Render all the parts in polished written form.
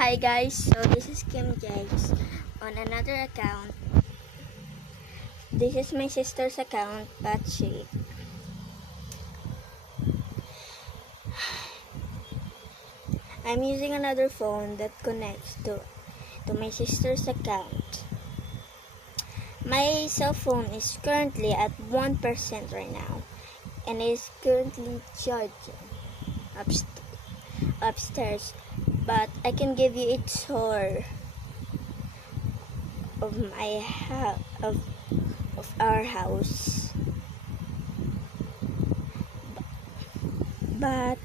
Hi guys, so this is Kim James on another account. This is my sister's account, but I'm using another phone that connects to my sister's account. My cell phone is currently at 1% right now and is currently charging upstairs, but I can give you a tour of my of our house, but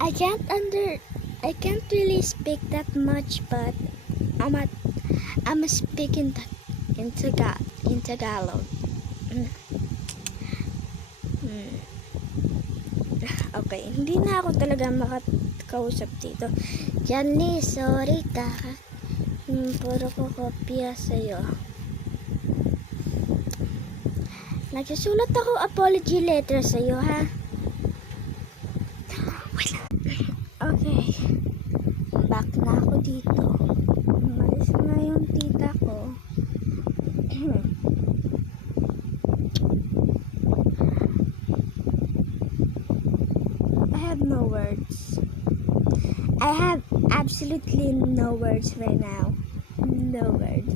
I can't really speak that much, but I'm speaking in Tagalog. Okay, hindi na ako talaga makakausap dito. Janly, sorry ka. Puro ko kopya sa'yo. Nagsusulat ako apology letter sa'yo, ha? Okay. Back na ako dito. Umalis na yung tita ko. I have no words. I have absolutely no words right now. No words.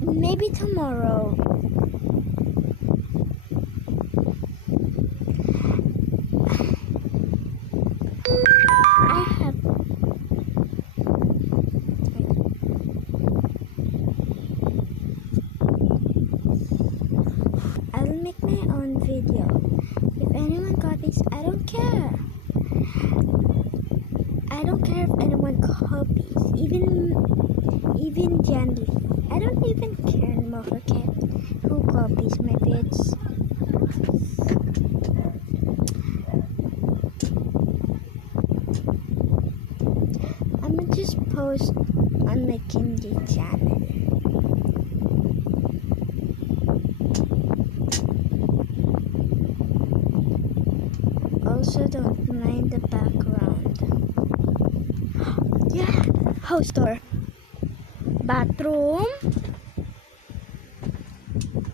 Maybe tomorrow. I'll make my own video. If anyone copies, I don't care. I don't care if anyone copies. Even Janly. I don't even care anymore who copies my vids. I'ma just post on my Kimji channel. Also, don't mind the background. Yeah, house tour. Bathroom,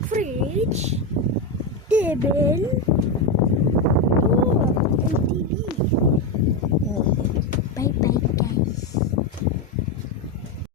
fridge, table, and TV.